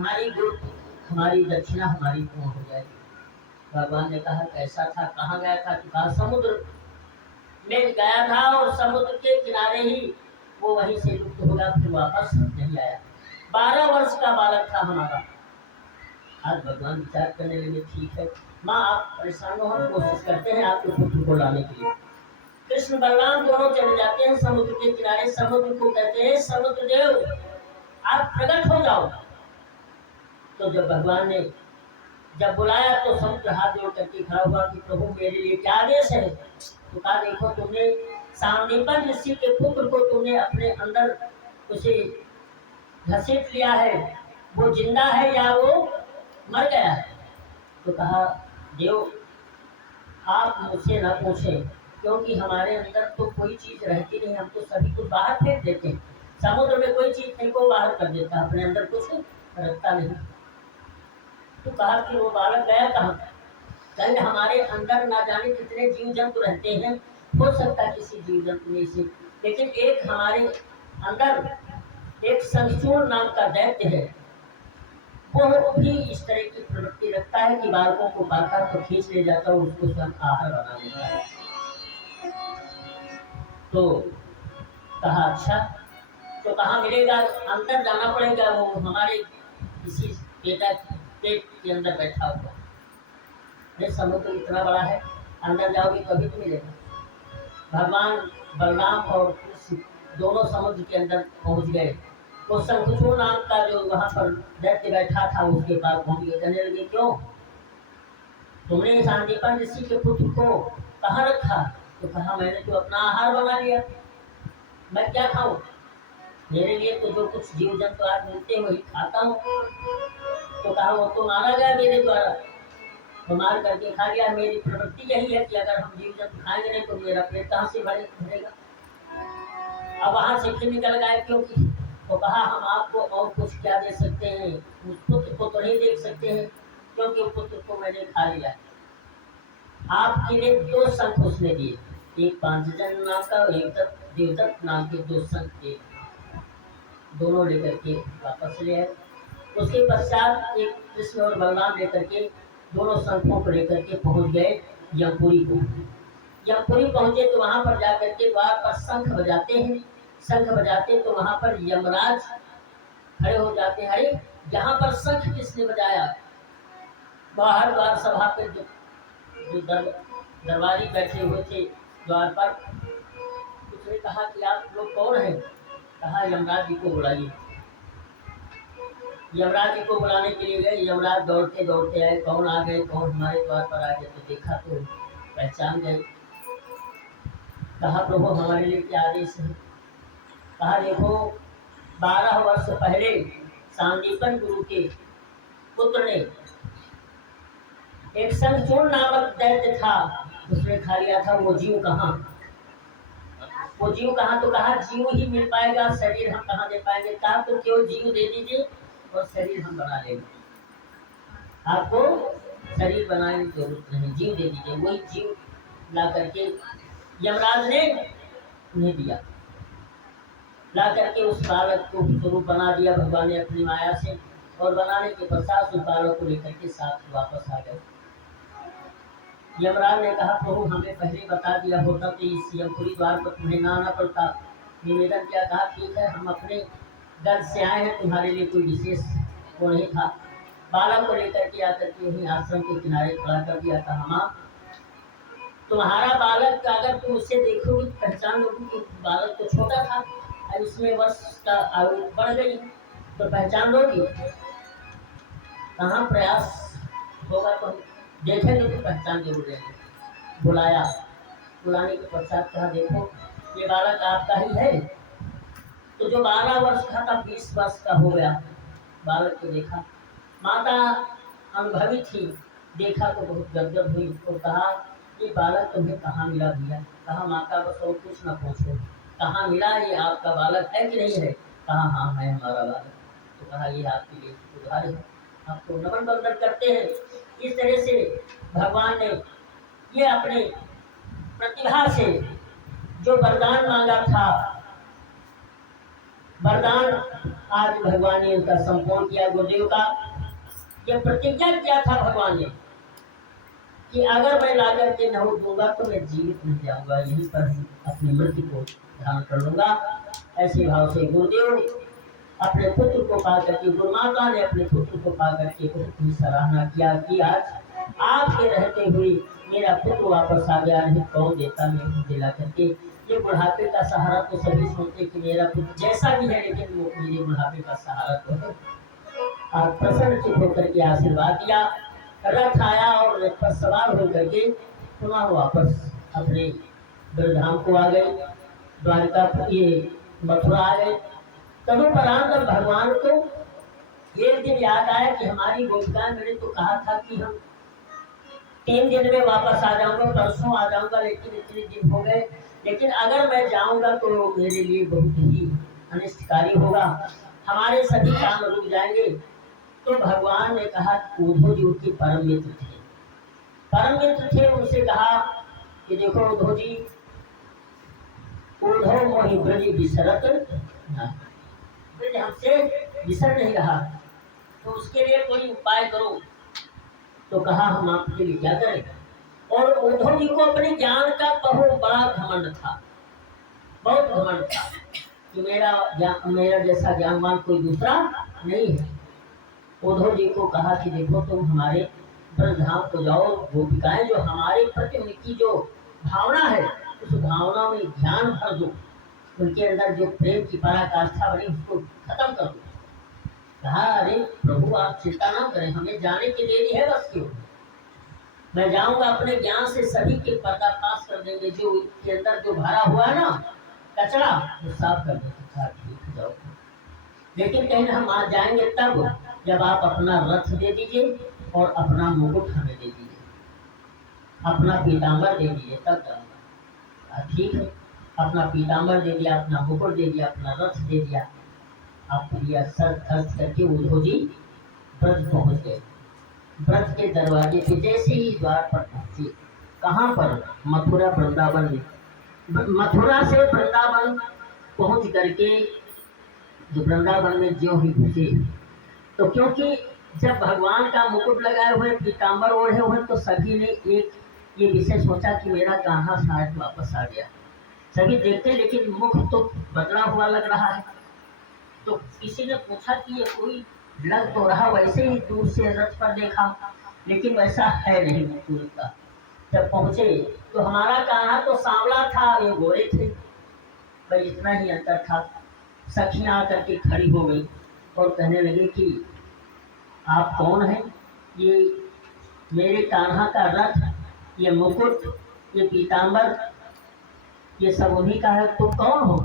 तुम्हारी गुरु हमारी दक्षिणा हमारी पूर्ण हो जाएगी। भगवान ने कहा कैसा था, कहाँ गया था? तो कहा समुद्र में गया था और समुद्र के किनारे ही वो वहीं से लुप्त हो गया, फिर वापस नहीं आया। 12 वर्ष का बालक था हमारा। आज भगवान विचार करने लगे, ठीक है माँ आप परेशान हो, हम कोशिश करते हैं आपके पुत्र को लाने के लिए। कृष्ण बलराम दोनों चले जाते हैं समुद्र के किनारे। समुद्र को कहते हैं समुद्र देव आप प्रकट हो जाओ। तो जब भगवान ने जब बुलाया तो समुद्र हाथ जोड़ करके खड़ा हुआ कि प्रभु मेरे लिए क्या आदेश है? तो कहा देखो तुमने सांदीपन ऋषि के पुत्र को तुमने अपने अंदर उसे घसीट लिया है, वो जिंदा है या वो मर गया है? तो कहा देव आप मुझसे न पूछें, क्योंकि हमारे अंदर तो कोई चीज रहती नहीं, हम तो सभी कुछ बाहर फेंक देते हैं। समुद्र में कोई चीज फेंको बाहर कर देता, अपने अंदर कुछ रखता नहीं। तो कहा कि वो बालक गया कहाँ? कहीं हमारे अंदर ना जाने कितने जीव जंतु रहते हैं, हो सकता है किसी जीव जंतु में से, लेकिन एक हमारे अंदर एक संचूर्ण नाम का दैत्य है, वो भी इस तरह की प्रवृत्ति रखता है कि बालकों को पाकर तो खींच ले जाता है, उसको स्वयं आहार बना लेता है। तो कहा अच्छा तो कहाँ मिलेगा? अंदर जाना पड़ेगा, वो हमारे किसी बेटा पेट के अंदर बैठा हुआ। अरे समुद्र इतना बड़ा है, अंदर जाओगे कभी तो मिलेगा। भगवान बलराम और कृष्ण दोनों समुद्र के अंदर पहुंच गए। तो शंखचूड़ नाम का जो वहां पर दैत्य बैठा था उसके पास पहुंच गए। कहने लगे क्यों तुमने सांदीपन ऋषि के पुत्र को कहाँ रखा? तो कहा मैंने तो अपना आहार बना लिया, मैं क्या खाऊं? मेरे लिए तो जो कुछ जीव जंतु आज मिलते हैं वही खाता हूँ। तो कहा वो तो मारा गया मेरे द्वारा, तो मार करके खा गया। मेरी प्रवृत्ति यही है कि अगर हम जीव जंतु खाएंगे नहीं तो मेरा पेट कहाँ से भरेगा। अब वहां से फिर निकल गए क्योंकि तो कहा हम आपको और कुछ क्या दे सकते हैं, उस पुत्र को तो नहीं देख सकते हैं क्योंकि उस पुत्र को मैंने खा लिया। आपके लिए 2 शंख उसने दिए, एक पांचजन नाम का और एक देवदत्त नाम के 2 शंख दिए, दोनों लेकर के वापस ले आए। उसके पश्चात एक कृष्ण और बलराम लेकर के दोनों शंखों को लेकर के पहुंच गए यमपुरी को। यमपुरी पहुंचे तो वहां पर जाकर के द्वार पर शंख बजाते हैं। शंख बजाते तो वहां पर यमराज खड़े हो जाते हैं। अरे यहाँ पर शंख किसने बजाया? बाहर द्वार सभा पे जो दरबारी बैठे हुए थे द्वार पर, उसने कहा कि आप लोग कौन हैं? कहा यमराज जी को बुलाइए। यमराज जी को बुलाने के लिए गए। यमराज दौड़ते दौड़ते आए, कौन आ गए, कौन हमारे द्वार पर आ गए? तो देखा तो पहचान गए। कहा प्रभु हमारे लिए क्या आदेश है? कहा देखो 12 वर्ष पहले सांदीपन गुरु के पुत्र ने एक शंखचूड़ नामक दैत्य था, उसने खा लिया था। वो जीव कहाँ? वो जीव कहाँ? तो कहा जीव ही मिल पाएगा, शरीर हम कहाँ दे पाएंगे। कहा तो केवल जीव दे दीजिए और शरीर हम बना लेंगे, आपको शरीर बनाने की जरूरत नहीं, जीव दे दीजिए। वही जीव ला करके यमराज ने उन्हें दिया, ला करके उस बालक को स्वरूप बना दिया भगवान ने अपनी माया से। और बनाने के पश्चात उस बालक को लेकर के साथ वापस आ गए। यमराज ने कहा प्रभु हमें पहले बता दिया होता तो इस यमपुरी द्वार पर तुम्हें ना आना पड़ता। निवेदन किया। कहा ठीक है हम अपने दर से आए हैं, तुम्हारे लिए कोई विशेष वो नहीं था। बालक को लेकर के आकर के वहीं आश्रम के किनारे खड़ा कर दिया। कहा माँ तुम्हारा बालक अगर तुम उसे देखोगी पहचान लोगी कि बालक तो छोटा था, अब इसमें वर्ष का आयु बढ़ गई तो पहचान लोगी। कहाँ प्रयास होगा तो देखेंगे तो पहचान जरूर देंगे। बुलाया, बुलाने के पश्चात कहा देखो ये बालक आपका ही है। तो जो 12 वर्ष का था 20 वर्ष का हो गया। बालक को देखा, माता अनुभवी थी, देखा तो बहुत गदगद हुई। तो कहा ये बालक तुम्हें कहाँ मिला भैया? कहा माता बस और कुछ न पूछो, कहाँ मिला, ये आपका बालक है कि नहीं है? कहा हाँ है हमारा बालक। तो कहा ये आपके लिए उधार है, आपको नमन बंदन करते हैं। इस तरह से भगवान ने ये अपने प्रतिभा से जो वरदान मांगा था वरदान आज भगवान ने उनका संपूर्ण किया। गुरुदेव का ये प्रतिज्ञा किया था भगवान ने कि अगर मैं लाकर के नहु दूंगा तो मैं जीवित नहीं जाऊंगा, यहीं पर अपनी मृत्यु को धारण कर लूंगा। ऐसे भाव से गुरुदेव अपने पुत्र को पा करके, गुरुमाता ने अपने पुत्र को पा करके बहुत ही सराहना किया कि आज आपके रहते हुए मेरा पुत्र वापस आ गया, नहीं कौन देता मैं दिला करके। ये बुढ़ापे का सहारा तो सभी सोचते कि मेरा पुत्र जैसा भी है लेकिन वो मेरे बुढ़ापे का सहारा तो है। आप प्रसन्न चित होकर के आशीर्वाद दिया। रथ आया और रथ पर सवार होकर के पुनः वापस अपने ब्रजधाम को आ गए, द्वारका ये मथुरा आ गए। तदुपरांत भगवान को एक दिन याद आया कि हमारी गोपिकाएं, मैंने तो कहा था कि हम 3 दिन में वापस आ जाऊंगा, परसों आ जाऊंगा, लेकिन इतने दिन हो गए। लेकिन अगर मैं जाऊंगा तो मेरे लिए बहुत ही अनिष्टकारी होगा, हमारे सभी काम रुक जाएंगे। तो भगवान ने कहा, उद्धव जी उनके परम मित्र थे, परम मित्र थे। उनसे कहा कि देखो उद्धव जी, उद्धव मोहि ब्रज विसरत ना, ब्रज हमसे विसर नहीं रहा, तो उसके लिए कोई उपाय करो। तो कहा हम आपके लिए क्या करें। और उद्धव जी को अपने ज्ञान का बहुत बड़ा घमंड था, बहुत घमंड था कि मेरा जैसा ज्ञानवान कोई दूसरा नहीं है। उद्धव जी को कहा कि देखो तुम हमारे ब्रजधाम को जाओ, गोपिकाएं जो हमारे प्रति उनकी जो भावना है उस भावना में ध्यान भर दो, उनके अंदर जो प्रेम की पराकाष्ठा बनी उसको खत्म कर दो। कहा अरे प्रभु आप चिंता ना करें, हमें जाने की देरी है, बस क्यों मैं जाऊंगा, अपने ज्ञान से सभी के पर्दाफाश कर देंगे, जो के अंदर जो भरा हुआ है ना कचरा वो साफ कर देंगे। ठीक जाओ, लेकिन कहीं हम आ जाएंगे तब जब आप अपना रथ दे दीजिए और अपना मुकुट हमें दे दीजिए, अपना पीताम्बर दे दीजिए, तब जाऊंगा। ठीक है, अपना पीताम्बर दे दिया, अपना मुकुट दे दिया, अपना रथ दे दिया। आप सर खर्च करके उद्धव जी ब्रज पहुंच गए। ब्रज के दरवाजे पे जैसे ही द्वार पर पहुंचे, कहाँ पर, मथुरा वृंदावन में। मथुरा से वृंदावन पहुंच करके जो वृंदावन में ज्यों ही घुसे, तो क्योंकि जब भगवान का मुकुट लगाए हुए, पीताम्बर ओढ़े हुए, तो सभी ने एक ये विषय सोचा कि मेरा कान्हा शायद वापस आ गया। सभी देखते लेकिन मुख तो बदला हुआ लग रहा है। तो किसी ने पूछा कि ये कोई लग तो रहा, वैसे ही दूर से रथ पर देखा लेकिन वैसा है नहीं मुकुट का। जब पहुंचे तो हमारा कान्हा तो सांवला था, ये गोरे थे, बस इतना ही अंतर था। सखियां आकर के खड़ी हो गई और कहने लगी कि आप कौन हैं। ये मेरे कान्हा का रथ, ये मुकुट, ये पीताम्बर, ये सब उन्हीं का है, तुम कौन हो।